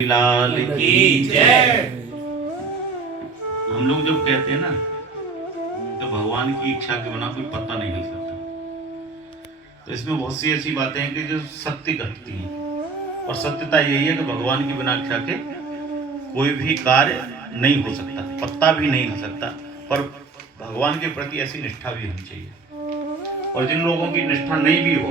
लाल की जय। हम लोग जब कहते हैं ना तो भगवान की इच्छा के बिना कोई पत्ता नहीं हिल सकता, तो इसमें बहुत सी ऐसी बातें हैं कि जो सत्य घटती हैं, और सत्यता यही है कि भगवान की बिना इच्छा के कोई भी कार्य नहीं हो सकता, पत्ता भी नहीं हिल सकता। पर भगवान के प्रति ऐसी निष्ठा भी होनी चाहिए, और जिन लोगों की निष्ठा नहीं भी हो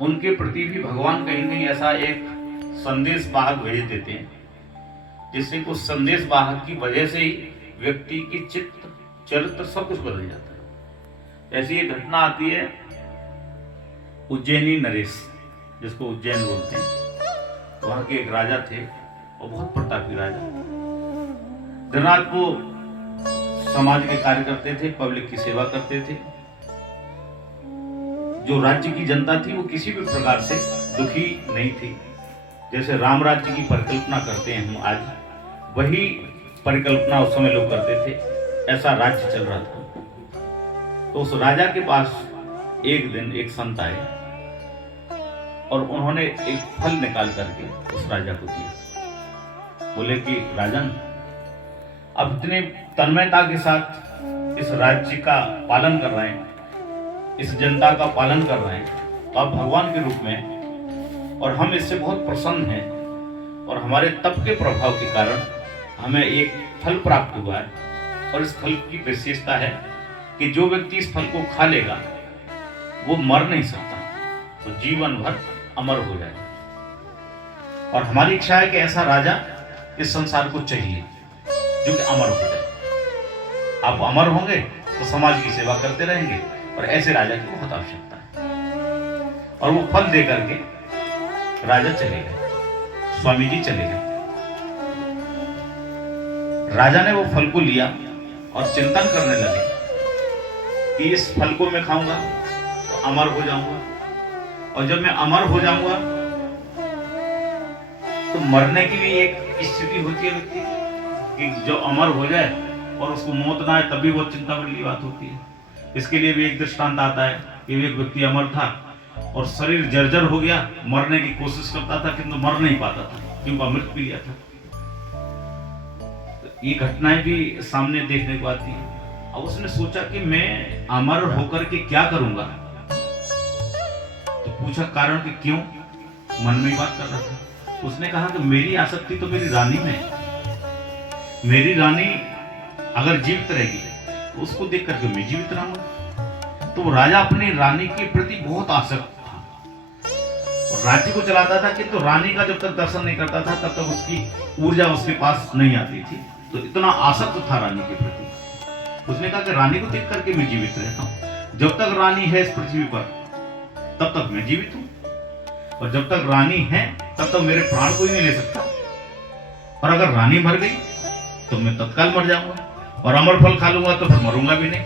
उनके प्रति भी भगवान कहीं न कहीं ऐसा एक संदेश वाहक भेज देते हैं जिससे उस संदेश वाहक की वजह से ही व्यक्ति की चित्त चरित्र सब कुछ बदल जाता है। ऐसी एक घटना आती है उज्जैनी नरेश, जिसको उज्जैन बोलते हैं। वहां के एक राजा थे और बहुत प्रतापी राजा। दिन रात वो समाज के कार्य करते थे, पब्लिक की सेवा करते थे। जो राज्य की जनता थी वो किसी भी प्रकार से दुखी नहीं थी। जैसे राम राज्य की परिकल्पना करते हैं हम आज, वही परिकल्पना उस समय लोग करते थे। ऐसा राज्य चल रहा था। तो उस राजा के पास एक दिन एक संत आए और उन्होंने एक फल निकाल करके उस राजा को दिया। बोले कि राजन, अब इतने तन्मयता के साथ इस राज्य का पालन कर रहे हैं, इस जनता का पालन कर रहे हैं, तो आप भगवान के रूप में, और हम इससे बहुत प्रसन्न हैं, और हमारे तप के प्रभाव के कारण हमें एक फल प्राप्त हुआ है। और इस फल की विशेषता है कि जो व्यक्ति इस फल को खा लेगा वो मर नहीं सकता, तो जीवन भर अमर हो जाएगा। और हमारी इच्छा है कि ऐसा राजा इस संसार को चाहिए जो कि अमर हो जाए। आप अमर होंगे तो समाज की सेवा करते रहेंगे, और ऐसे राजा की बहुत आवश्यकता है। और वो फल दे करके राजा चले गए, स्वामी जी चले गए। राजा ने वो फल को लिया और चिंतन करने लगे कि इस फल को मैं खाऊंगा तो अमर हो जाऊंगा, और जब मैं अमर हो जाऊंगा तो मरने की भी एक स्थिति होती है व्यक्ति कि जो अमर हो जाए और उसको मौत ना आए, तभी वो चिंता वाली बात होती है। इसके लिए भी एक दृष्टांत आता है कि एक व्यक्ति अमर था और शरीर जर्जर हो गया, मरने की कोशिश करता था किंतु मर नहीं पाता था क्योंकि अमृत पी लिया था। तो ये घटनाएं भी सामने देखने को आती है। अब उसने सोचा कि मैं अमर होकर के क्या करूंगा, तो पूछा कारण कि क्यों, मन में बात कर रहा था। उसने कहा कि मेरी आसक्ति तो मेरी रानी में है। मेरी रानी अगर जीवित रहेगी तो उसको देख करके मैं जीवित रहूंगा। तो राजा अपनी रानी के प्रति बहुत आसक्त था और राज्य को चलाता था, किंतु रानी का जब तक दर्शन नहीं करता था तब तक उसकी ऊर्जा उसके पास नहीं आती थी। तो इतना आसक्त था रानी के प्रति। उसने कहा कि रानी को देख करके मैं जीवित रहता हूं। जब तक रानी है इस पृथ्वी पर तब तक मैं जीवित हूं, और जब तक रानी है तब तक मेरे प्राण कोई नहीं ले सकता। और अगर रानी मर गई तो मैं तत्काल मर जाऊंगा, और अमर फल खा लूंगा तो फिर मरूंगा भी नहीं।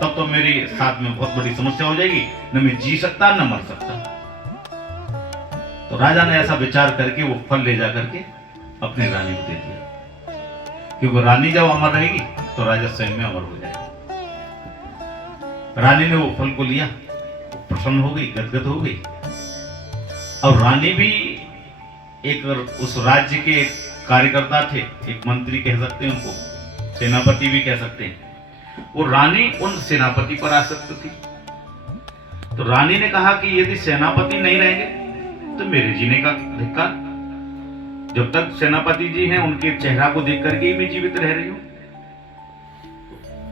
तब तो मेरे साथ में बहुत बड़ी समस्या हो जाएगी, न मैं जी सकता न मर सकता। तो राजा ने ऐसा विचार करके वो फल ले जा करके अपनी रानी को दे दिया, क्योंकि रानी जब अमर रहेगी तो राजा स्वयं में अमर हो जाएगा। रानी ने वो फल को लिया, प्रसन्न हो गई, गदगद हो गई। और रानी भी एक उस राज्य के कार्यकर्ता थे, एक मंत्री कह सकते हैं उनको, सेनापति भी कह सकते हैं। वो रानी उन सेनापति पर आसक्त थी। तो रानी ने कहा कि यदि सेनापति नहीं रहेंगे तो मेरे जीने का धिक्कार। जब तक सेनापति जी हैं उनके चेहरा को देख करके ही मैं जीवित रह रही हूं।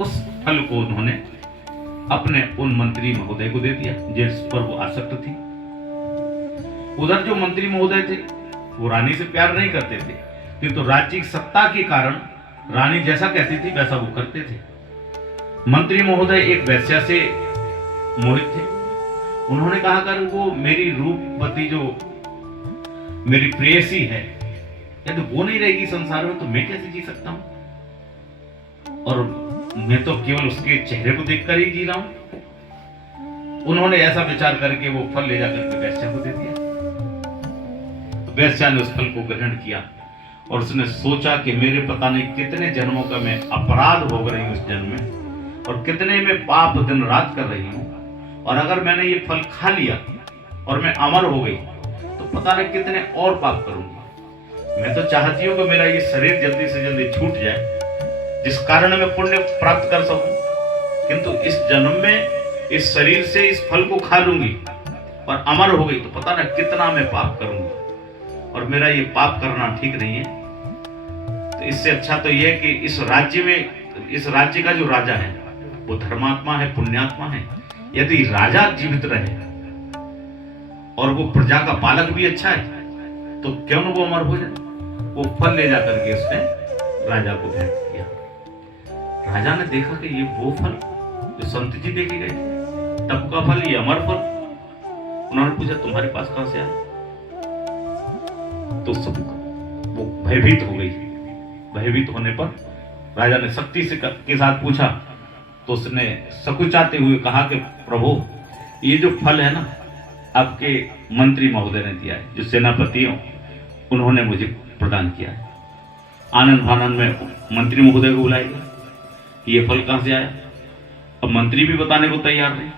उस फल को उन्होंने अपने उन मंत्री महोदय को दे दिया जिस पर वो आसक्त थी। उधर जो मंत्री महोदय थे वो रानी से प्यार नहीं करते थे, किंतु राज्य की सत्ता के कारण रानी जैसा कहती थी वैसा वो करते थे। मंत्री महोदय एक वैश्या से मोहित थे। उन्होंने कहा अगर वो मेरी रूपवती जो मेरी प्रेयसी है यदि वो नहीं रहेगी संसार में तो मैं कैसे जी सकता हूं, और मैं तो केवल उसके चेहरे को देखकर ही जी रहा हूं। उन्होंने ऐसा विचार करके वो फल ले जाकर के वैश्या को दे दिया। तो वैश्या ने उस फल को ग्रहण किया और उसने सोचा कि मेरे पता नहीं कितने जन्मों का मैं अपराध भोग रही हूं इस जन्म में, और कितने में पाप दिन रात कर रही हूं, और अगर मैंने ये फल खा लिया और मैं अमर हो गई तो पता नहीं कितने और पाप करूंगी। मैं तो चाहती हूँ कि मेरा ये शरीर जल्दी से जल्दी छूट जाए, जिस कारण मैं पुण्य प्राप्त कर सकूं, किंतु इस जन्म में इस शरीर से इस फल को खा लूंगी और अमर हो गई तो पता ना कितना मैं पाप करूंगी, और मेरा ये पाप करना ठीक नहीं है। तो इससे अच्छा तो यह है कि इस राज्य का जो राजा है वो धर्मात्मा है, पुण्यात्मा है। यदि राजा जीवित रहे और वो प्रजा का पालक भी अच्छा है तो क्यों न वो अमर हो जाए। वो फल ले जाकर के उसने राजा को भेंट किया। राजा ने देखा कि ये वो फल जो संत जी देखे गए, तप का फल, ये अमर फल। उन्होंने पूछा तुम्हारे पास कहां से आया? तो सब वो भयभीत हो गई। भयभीत होने पर राजा ने शक्ति से के साथ पूछा तो उसने सकुचाते हुए कहा कि प्रभु, ये जो फल है ना, आपके मंत्री महोदय ने दिया है, जो सेनापति हो उन्होंने मुझे प्रदान किया है। आनंद फानंद में मंत्री महोदय को बुलाएगा, ये फल कहां से आया? अब मंत्री भी बताने को तैयार नहीं,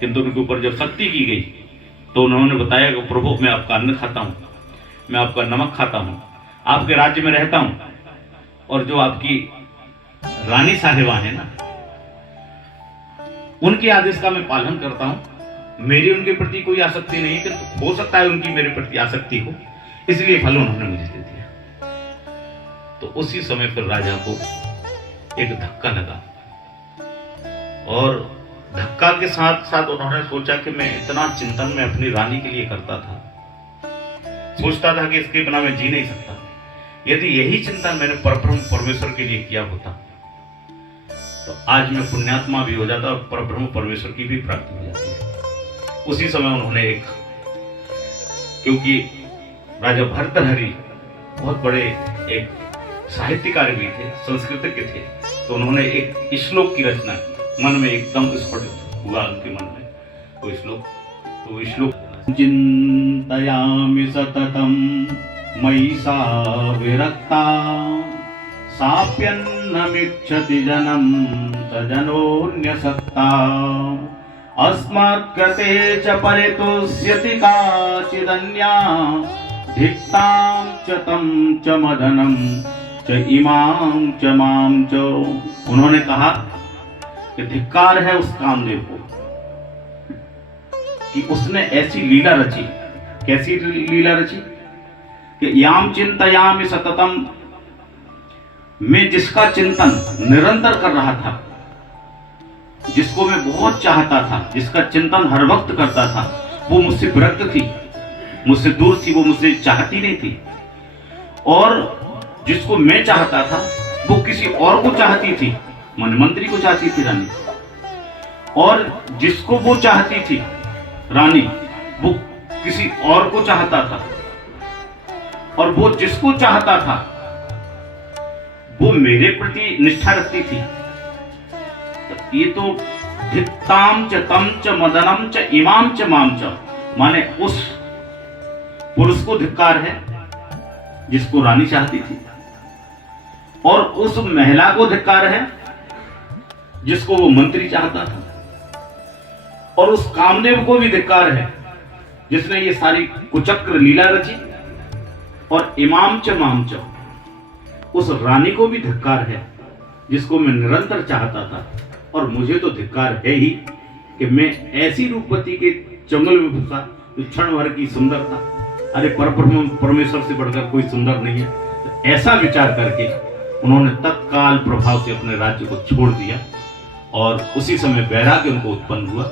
किंतु उनके ऊपर जब सख्ती की गई तो उन्होंने बताया कि प्रभु, मैं आपका अन्न खाता हूं, मैं आपका नमक खाता हूं, आपके राज्य में रहता हूं, और जो आपकी रानी साहिबा है ना, उनके आदेश का मैं पालन करता हूं। मेरी उनके प्रति कोई आसक्ति नहीं है, किंतु हो सकता है उनकी मेरे प्रति आसक्ति हो, इसलिए फल उन्होंने मुझे दे दिया। तो उसी समय फिर राजा को एक धक्का लगा, और धक्का के साथ साथ उन्होंने सोचा कि मैं इतना चिंतन में अपनी रानी के लिए करता था, सोचता था कि इसके बिना मैं जी नहीं सकता। यदि यही चिंतन मैंने परब्रह्म परमेश्वर के लिए किया होता तो आज मैं पुण्यात्मा भी हो जाता और परब्रह्म परमेश्वर की भी प्राप्ति हो जाती है। उसी समय उन्होंने क्योंकि राजा भर्तृहरि बहुत बड़े एक साहित्यकार भी थे, संस्कृतज्ञ थे, तो उन्होंने एक श्लोक की रचना की। मन में एकदम स्फुटित हुआ उनके मन में वो श्लोक। तो वो श्लोक, चिंतयामि सततम मयि सा विरक्ता, साप्यन्नमिच्छति जनम सजनोऽन्यसक्ता, अस्मत्कृते च परितुष्यति काचिदन्या, धिक्तां च तं च मदनं च इमां च मां च। उन्होंने कहा कि धिक्कार है उस कामदेव को कि उसने ऐसी लीला रची। कैसी लीला रची? कि याम चिंतयामि सततम, मैं जिसका चिंतन निरंतर कर रहा था, जिसको मैं बहुत चाहता था, जिसका चिंतन हर वक्त करता था, वो मुझसे विरक्त थी, मुझसे दूर थी, वो मुझसे चाहती नहीं थी। और जिसको मैं चाहता था वो किसी और को चाहती थी, मंत्री को चाहती थी रानी, और जिसको वो चाहती थी रानी वो किसी और को चाहता था, और वो जिसको चाहता था वो मेरे प्रति निष्ठा रखती थी। तो ये तो धिक्ताम च तम च मदनम च इमाम च माम च, माने उस पुरुष को धिक्कार है जिसको रानी चाहती थी, और उस महिला को धिक्कार है जिसको वो मंत्री चाहता था, और उस कामदेव को भी धिक्कार है जिसने ये सारी कुचक्र लीला रची, और इमाम च माम च, उस रानी को भी धिक्कार है जिसको मैं निरंतर चाहता था। और मुझे तो धिक्कार है ही कि मैं ऐसी रूपवती के जंगल में घुसा जो क्षण भर की सुंदरता, अरे परब्रह्म परमेश्वर से बढ़कर कोई सुंदर नहीं है। तो ऐसा विचार करके उन्होंने तत्काल प्रभाव से अपने राज्य को छोड़ दिया, और उसी समय वैराग्य उनको उत्पन्न हुआ,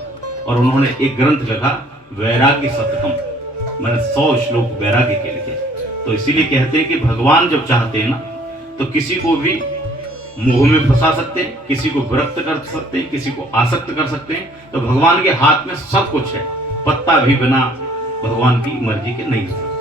और उन्होंने एक ग्रंथ लिखा, वैराग्य शतकम, मैंने 100 श्लोक वैराग्य के लिखे। तो इसीलिए कहते हैं कि भगवान जब चाहते हैं ना तो किसी को भी मोह में फंसा सकते हैं, किसी को विरक्त कर सकते हैं, किसी को आसक्त कर सकते हैं। तो भगवान के हाथ में सब कुछ है, पत्ता भी बिना भगवान की मर्जी के नहीं हो सकता।